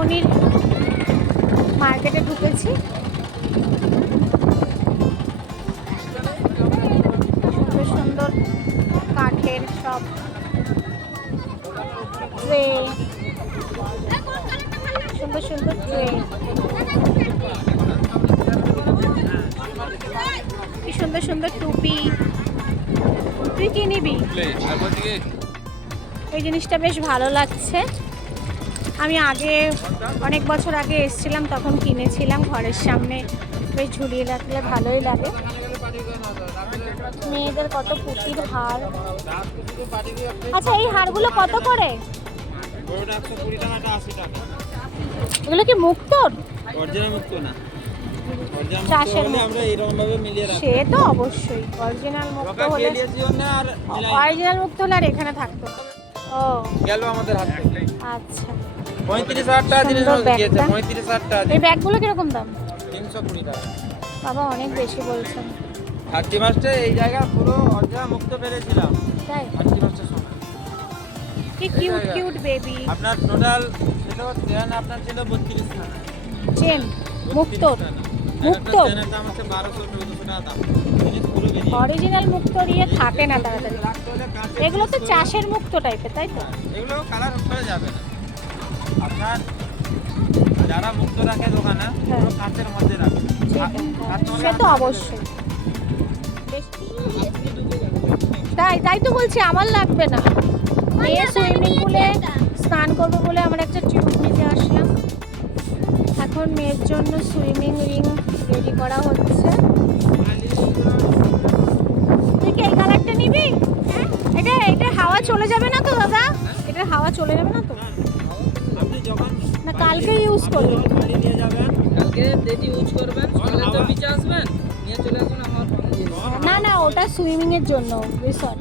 মণির মার্কেটে ঢুকেছি। সুন্দর সুন্দর কাঠের সব ট্রে, সুন্দর সুন্দর ট্রে, কি সুন্দর সুন্দর টুপি। তুই কি নিবি? এই জিনিসটা বেশ ভালো লাগছে। আমি আগে অনেক বছর আগে এসেছিলাম, তখন কিনেছিলাম। ঘরের সামনে বেশ ঝুলিয়ে রাখলে ভালোই লাগে। মেয়েদের কত পুঁতির হার। আচ্ছা, এই হারগুলো কত করে? এগুলো কি মুক্তোর? সে তো অবশ্যই অরিজিনাল মুক্ত হলে, অরিজিনাল মুক্ত হলে আর এখানে থাকতো না। ও গেল আমাদের হাত থেকে। আচ্ছা, 35,000 টাকা জিনিস দিয়েছে। 35,000 টাকা। এই ব্যাগগুলো কিরকম দাম? 320 টাকা। বাবা অনেক বেশি বলছেন। 30 মাসে এই জায়গা পুরো অর্ধা মুক্ত পেরেছিলাম। তাই? 30 মাসের সময়। কি কিউট কিউট বেবি। আপনার টোটাল ছিল চেন, আপনার ছিল 32 টাকা। চেন মুক্ত? মুক্ত দাম হচ্ছে 1200-1400 টাকা দাম। জিনিস পুরো বেরিয়ে অরিজিনাল মুক্ত ইয়ে থাকে না তাড়াতাড়ি। এগুলো তো চাষের মুক্ত টাইপের, তাই তো? এগুলো কালার হয়ে যাবে না। আপনার যারা মুক্ত রাখে দোকানে পুরো কাঁচের মধ্যে রাখে। সে তো অবশ্যই। তাই তাই তো বলছি, আমার লাগবে না। মেয়ে সুইমিং পুলে স্নান করবে বলে আমার একটা টিউব নিতে আসলাম। এখন মেয়ের জন্য সুইমিং রিং রেডি করা হচ্ছে। তুই কি এই কালারটা নিবি? এটা এটা হাওয়া চলে যাবে না তো দাদা? এটা হাওয়া চলে যাবে না তো? আপনি যখন না কালকে ইউজ করবে? বাড়ি নিয়ে যাবেন, কালকে ডেট ইউজ করবেন, সকালে তো বিচে আসবেন, নিয়ে চলে আসবেন আমার পানি দিয়ে দেবেন। না না, ওটা সুইমিং এর জন্য রিসর্ট।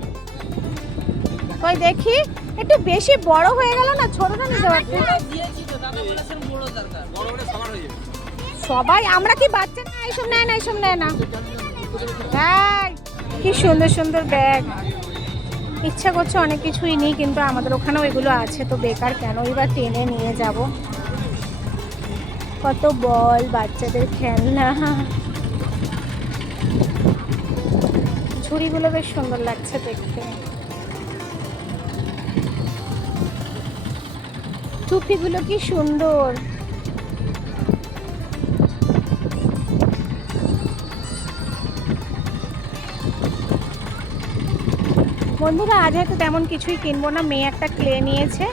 কই দেখি, একটু বেশি বড় হয়ে গেল না, ছোটটা নিতে পারতে। দিয়েছি তো, দাদা বলেছেন বড় দরকার। বড় বড় সবার হয়ে যাবে। সবাই আমরা কি বাচ্চা না? এইসব নেয় না, এইসব নেয় না। হ্যাঁ, কি সুন্দর সুন্দর ব্যাগ। ইচ্ছা করছে অনেক কিছুই নিই, কিন্তু আমাদের ওখানেও এগুলো আছে, তো বেকার কেনই বা টেনে নিয়ে যাব। কত বল, বাচ্চাদের খেলনা, ঝুড়িগুলো বেশ সুন্দর লাগছে দেখতে। টুপিগুলো কি সুন্দর। বন্ধুরা, আজ হয়তো তেমন কিছুই কিনবো না। মেয়ে একটা ক্লে নিয়েছে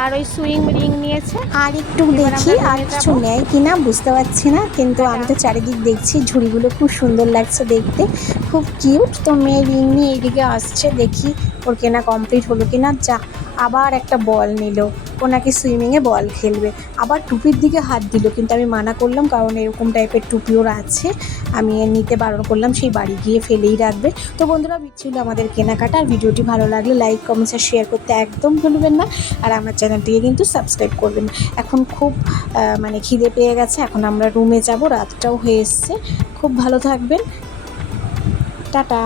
আর ওই সুইং রিং নিয়েছে। আর একটু দেখি আর কিছু নেয় কিনা বুঝতে পারছি না, কিন্তু আমি তো চারিদিক দেখছি। ঝুড়িগুলো খুব সুন্দর লাগছে দেখতে, খুব কিউট। তো মেয়ে রিং নিয়ে এইদিকে আসছে, দেখি ওর কেনা কমপ্লিট হলো কিনা। যা, আবার একটা বল নিল, ও নাকি সুইমিংয়ে বল খেলবে। আবার টুপির দিকে হাত দিল, কিন্তু আমি মানা করলাম, কারণ এরকম টাইপের টুপি ওর আছে। আমি নিতে বারণ করলাম, সেই বাড়ি গিয়ে ফেলেই রাখবে। তো বন্ধুরা, ছিল আমাদের কেনাকাটা। আর ভিডিওটি ভালো লাগলে লাইক, কমেন্টস আর শেয়ার করতে একদম ভুলবেন না। আর আমার চ্যানেলটিকে কিন্তু সাবস্ক্রাইব করবেন। এখন খুব মানে খিদে পেয়ে গেছে, এখন আমরা রুমে যাব, রাতটাও হয়ে এসছে। খুব ভালো থাকবেন, টাটা।